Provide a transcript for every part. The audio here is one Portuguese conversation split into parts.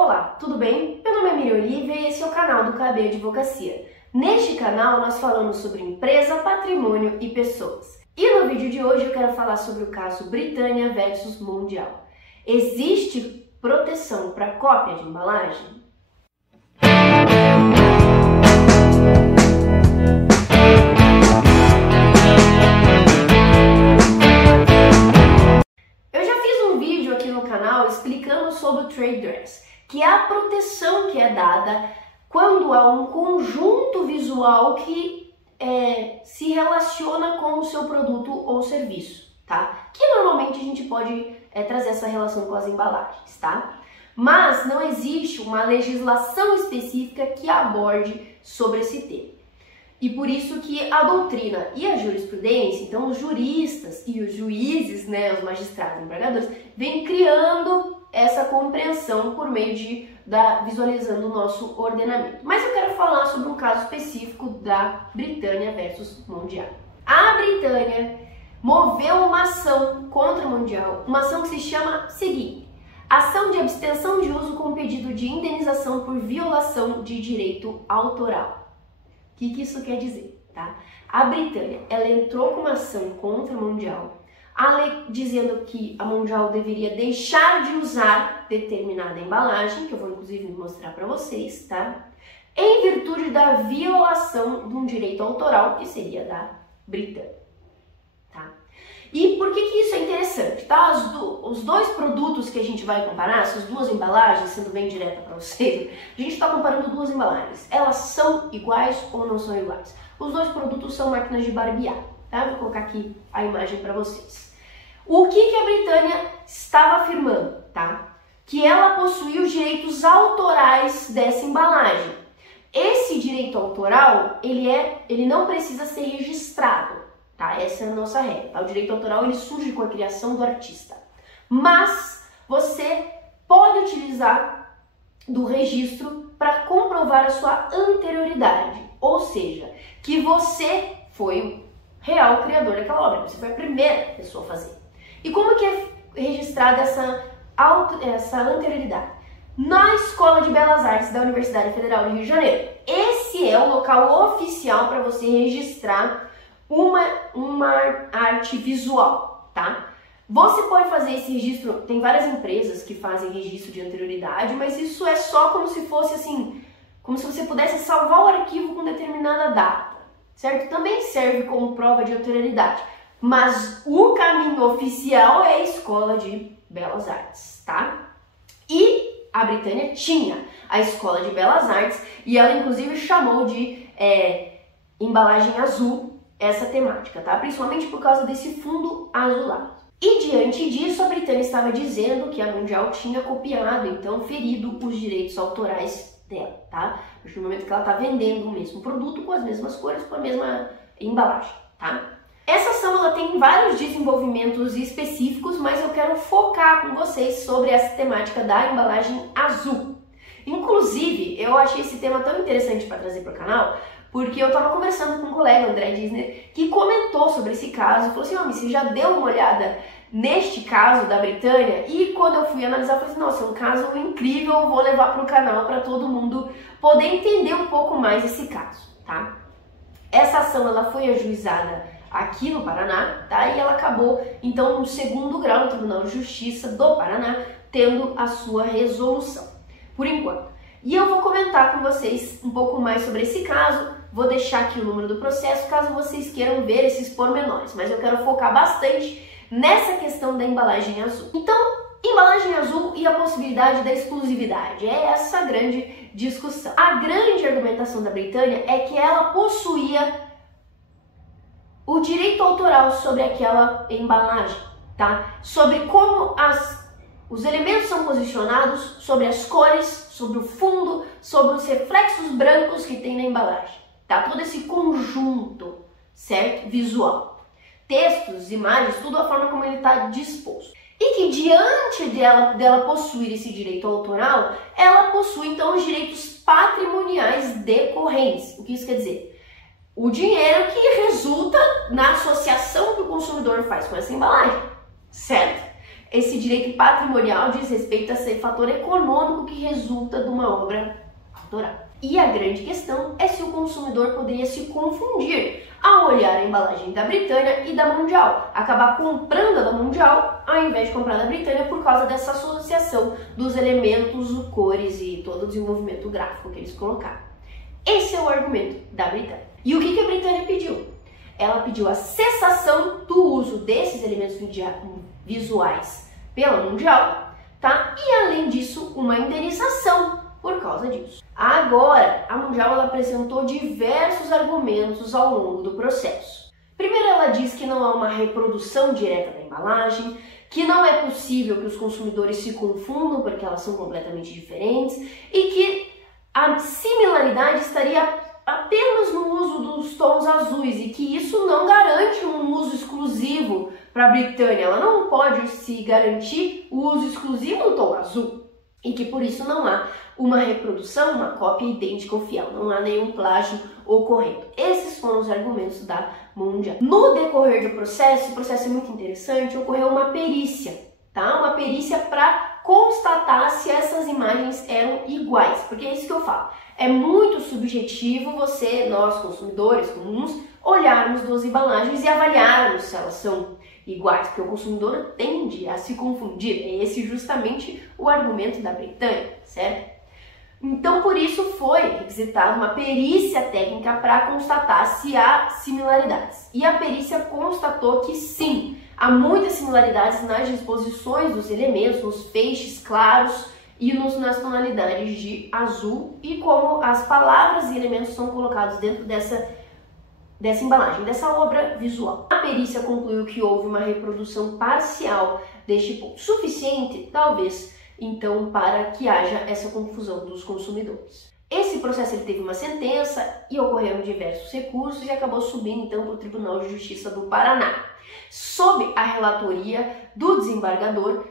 Olá, tudo bem? Meu nome é Miriam Oliva e esse é o canal do KB Advocacia. Neste canal nós falamos sobre empresa, patrimônio e pessoas. E no vídeo de hoje eu quero falar sobre o caso Britânia versus Mundial. Existe proteção para cópia de embalagem? Explicando sobre o trade dress, que é a proteção que é dada quando há um conjunto visual que se relaciona com o seu produto ou serviço, tá? Que normalmente a gente pode trazer essa relação com as embalagens, tá? Mas não existe uma legislação específica que aborde sobre esse tema. E por isso que a doutrina e a jurisprudência, então os juristas e os juízes, né, os magistrados e embargadores, vêm criando essa compreensão por meio visualizando o nosso ordenamento. Mas eu quero falar sobre um caso específico da Britânia versus Mundial. A Britânia moveu uma ação contra a Mundial, uma ação que se chama seguinte: ação de abstenção de uso com pedido de indenização por violação de direito autoral. O que isso quer dizer, tá? A Britânia, ela entrou com uma ação contra a Mundial, dizendo que a Mundial deveria deixar de usar determinada embalagem, que eu vou inclusive mostrar para vocês, tá? Em virtude da violação de um direito autoral, que seria da Britânia, tá? E por que isso é interessante, tá? Os dois produtos que a gente vai comparar, essas duas embalagens, sendo bem direta para vocês, a gente está comparando duas embalagens. Elas são iguais ou não são iguais? Os dois produtos são máquinas de barbear, tá? Vou colocar aqui a imagem para vocês. O que a Britânia estava afirmando, tá? Que ela possuía os direitos autorais dessa embalagem. Esse direito autoral, ele não precisa ser registrado, tá? Essa é a nossa regra, tá? O direito autoral, ele surge com a criação do artista. Mas você pode utilizar do registro para comprovar a sua anterioridade, ou seja, que você foi o real criador daquela obra, você foi a primeira pessoa a fazer. E como que é registrada essa anterioridade? Na Escola de Belas Artes da Universidade Federal do Rio de Janeiro. Esse é o local oficial para você registrar uma arte visual, tá? Você pode fazer esse registro, tem várias empresas que fazem registro de anterioridade, mas isso é só como se fosse assim, como se você pudesse salvar o arquivo com determinada data, certo? Também serve como prova de anterioridade, mas o caminho oficial é a Escola de Belas Artes, tá? E a Britânia tinha a Escola de Belas Artes e ela inclusive chamou de embalagem azul essa temática, tá? Principalmente por causa desse fundo azulado. E diante disso, a Britânia estava dizendo que a Mundial tinha copiado, então ferido os direitos autorais dela, tá? No momento que ela está vendendo o mesmo produto com as mesmas cores, com a mesma embalagem, tá? Essa ação ela tem vários desenvolvimentos específicos, mas eu quero focar com vocês sobre essa temática da embalagem azul. Inclusive, eu achei esse tema tão interessante para trazer para o canal, porque eu estava conversando com um colega, André Disner, que comentou sobre esse caso e falou assim: você já deu uma olhada neste caso da Britânia? E quando eu fui analisar, eu falei assim: nossa, é um caso incrível, eu vou levar para o canal para todo mundo poder entender um pouco mais esse caso, tá? Essa ação ela foi ajuizada aqui no Paraná, tá? E ela acabou, então, no segundo grau no Tribunal de Justiça do Paraná, tendo a sua resolução, por enquanto. E eu vou comentar com vocês um pouco mais sobre esse caso, vou deixar aqui o número do processo, caso vocês queiram ver esses pormenores, mas eu quero focar bastante nessa questão da embalagem azul. Então, embalagem azul e a possibilidade da exclusividade, é essa a grande discussão. A grande argumentação da Britânia é que ela possuía o direito autoral sobre aquela embalagem, tá? Sobre como os elementos são posicionados, sobre as cores, sobre o fundo, sobre os reflexos brancos que tem na embalagem, tá? Todo esse conjunto, certo? Visual. Textos, imagens, tudo a forma como ele está disposto. E que diante dela possuir esse direito autoral, ela possui então os direitos patrimoniais decorrentes. O que isso quer dizer? O dinheiro que resulta na associação que o consumidor faz com essa embalagem, certo? Esse direito patrimonial diz respeito a esse fator econômico que resulta de uma obra autoral. E a grande questão é se o consumidor poderia se confundir ao olhar a embalagem da Britânia e da Mundial, acabar comprando a da Mundial ao invés de comprar a da Britânia por causa dessa associação dos elementos, cores e todo o desenvolvimento gráfico que eles colocaram. Esse é o argumento da Britânia. E o que a Britânia pediu? Ela pediu a cessação do uso desses elementos visuais pela Mundial, tá? E além disso, uma indenização por causa disso. Agora, a Mundial ela apresentou diversos argumentos ao longo do processo. Primeiro, ela diz que não há uma reprodução direta da embalagem, que não é possível que os consumidores se confundam porque elas são completamente diferentes e que a similaridade estaria apenas no uso dos tons azuis e que isso não garante um uso exclusivo para a Britânia. Ela não pode se garantir o uso exclusivo do tom azul e que por isso não há uma reprodução, uma cópia idêntica ou fiel, não há nenhum plágio ocorrendo. Esses foram os argumentos da Mundial. No decorrer do processo, o processo é muito interessante, ocorreu uma perícia, tá? Uma perícia para constatar se essas imagens eram iguais, porque é isso que eu falo. É muito subjetivo nós consumidores comuns, olharmos duas embalagens e avaliarmos se elas são iguais, porque o consumidor tende a se confundir. É esse justamente o argumento da Britânia, certo? Então, por isso foi requisitada uma perícia técnica para constatar se há similaridades. E a perícia constatou que sim, há muitas similaridades nas disposições dos elementos, nos feixes claros e nas tonalidades de azul e como as palavras e elementos são colocados dentro dessa embalagem, dessa obra visual. A perícia concluiu que houve uma reprodução parcial deste ponto, suficiente, talvez, então, para que haja essa confusão dos consumidores. Esse processo ele teve uma sentença e ocorreram diversos recursos e acabou subindo, então, para o Tribunal de Justiça do Paraná, sob a relatoria do desembargador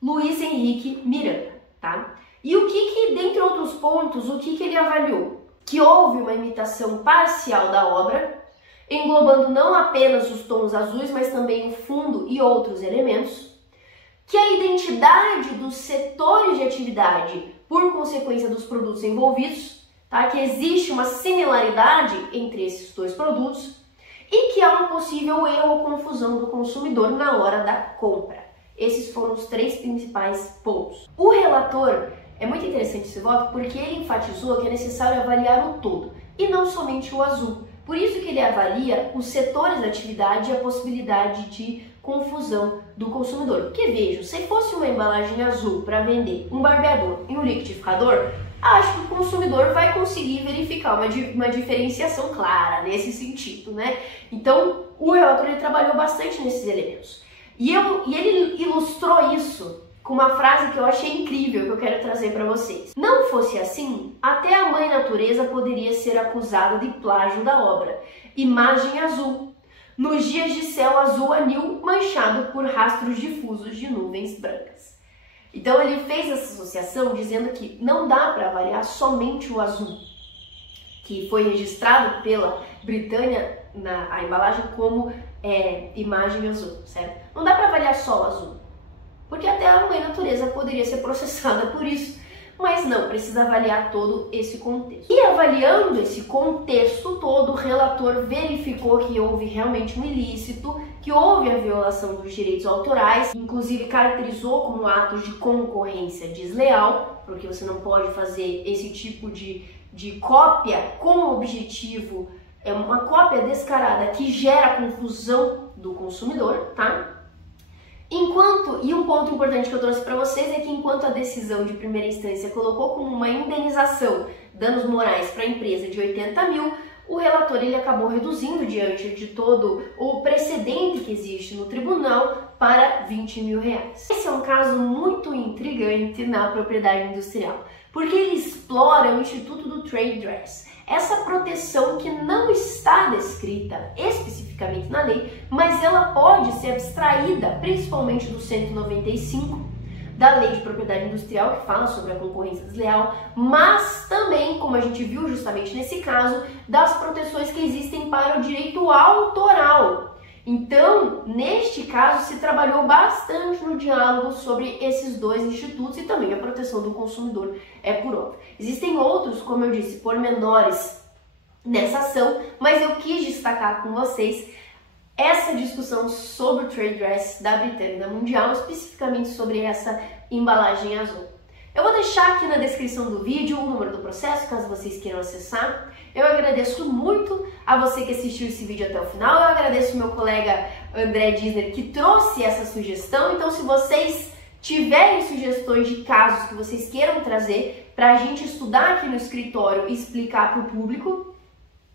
Luiz Henrique Miranda, tá? E o que dentre outros pontos, o que ele avaliou? Que houve uma imitação parcial da obra, englobando não apenas os tons azuis, mas também o fundo e outros elementos, que a identidade dos setores de atividade por consequência dos produtos envolvidos, tá? Que existe uma similaridade entre esses dois produtos e que há um possível erro ou confusão do consumidor na hora da compra. Esses foram os três principais pontos. O relator, é muito interessante esse voto porque ele enfatizou que é necessário avaliar o todo e não somente o azul. Por isso que ele avalia os setores da atividade e a possibilidade de confusão do consumidor. Porque veja, se fosse uma embalagem azul para vender um barbeador e um liquidificador, acho que o consumidor vai conseguir verificar uma diferenciação clara nesse sentido, né? Então, o relator ele trabalhou bastante nesses elementos. E ele ilustrou isso com uma frase que eu achei incrível, que eu quero trazer para vocês. Não fosse assim, até a mãe natureza poderia ser acusada de plágio da obra. Imagem azul. Nos dias de céu azul anil manchado por rastros difusos de nuvens brancas. Então ele fez essa associação dizendo que não dá para avaliar somente o azul, que foi registrado pela Britânia a embalagem como imagem azul, certo? Não dá para avaliar só o azul, porque até a mãe natureza poderia ser processada por isso. Mas não, precisa avaliar todo esse contexto. E avaliando esse contexto todo, o relator verificou que houve realmente um ilícito, que houve a violação dos direitos autorais, inclusive caracterizou como atos de concorrência desleal, porque você não pode fazer esse tipo de cópia com o objetivo, é uma cópia descarada que gera confusão do consumidor, tá? E um ponto importante que eu trouxe para vocês é que enquanto a decisão de primeira instância colocou como uma indenização danos morais para a empresa de 80 mil, o relator ele acabou reduzindo diante de todo o precedente que existe no tribunal para 20 mil reais. Esse é um caso muito intrigante na propriedade industrial, porque ele explora o Instituto do Trade Dress, essa proteção que não está descrita especificamente na lei, mas ela pode ser abstraída principalmente do 195 da Lei de Propriedade Industrial, que fala sobre a concorrência desleal, mas também, como a gente viu justamente nesse caso, das proteções que existem para o direito autoral. Então, neste caso, se trabalhou bastante no diálogo sobre esses dois institutos e também a proteção do consumidor é por óbvio. Existem outros, como eu disse, pormenores nessa ação, mas eu quis destacar com vocês essa discussão sobre o trade dress da Britânia e da Mundial, especificamente sobre essa embalagem azul. Eu vou deixar aqui na descrição do vídeo o número do processo, caso vocês queiram acessar. Eu agradeço muito a você que assistiu esse vídeo até o final. Eu agradeço o meu colega André Disner que trouxe essa sugestão. Então, se vocês tiverem sugestões de casos que vocês queiram trazer para a gente estudar aqui no escritório e explicar para o público,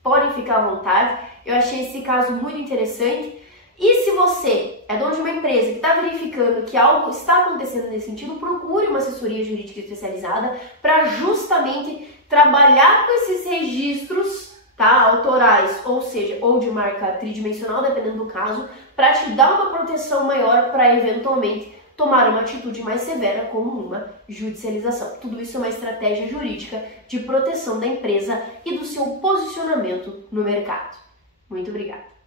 podem ficar à vontade. Eu achei esse caso muito interessante. E se você é dono de uma empresa que está verificando que algo está acontecendo nesse sentido, procure uma assessoria jurídica especializada para justamente trabalhar com esses registros, tá, autorais, ou seja, ou de marca tridimensional, dependendo do caso, para te dar uma proteção maior para eventualmente tomar uma atitude mais severa como uma judicialização. Tudo isso é uma estratégia jurídica de proteção da empresa e do seu posicionamento no mercado. Muito obrigada!